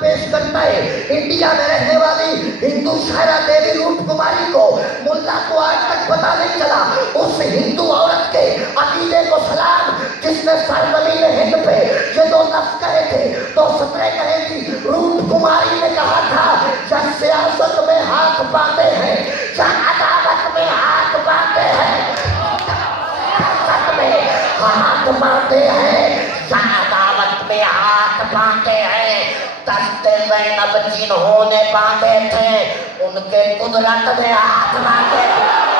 पेश करता है। इंडिया में रहने वाली हिंदू शायरा देवी रूप कुमारी को, मुल्ला को आज तक पता नहीं चला उस हिंदू औरत के अकीदे को सलाम जिसने सरजमीन हिंद पे ये दो लफ्ज कहे थे, तो सत्रह कहे थी। रूप कुमारी ने कहा था, जब सियासत में हाथ बांधे हैं, जब अदालत में हाथ बांधे हैं, सियासत में हाथ बांधे हैं, जब अदालत में हाथ बांधे हैं, दस्ते ज़ैनब जिन्होंने बांधे थे, उनके कुदरत ने हाथ बांधे।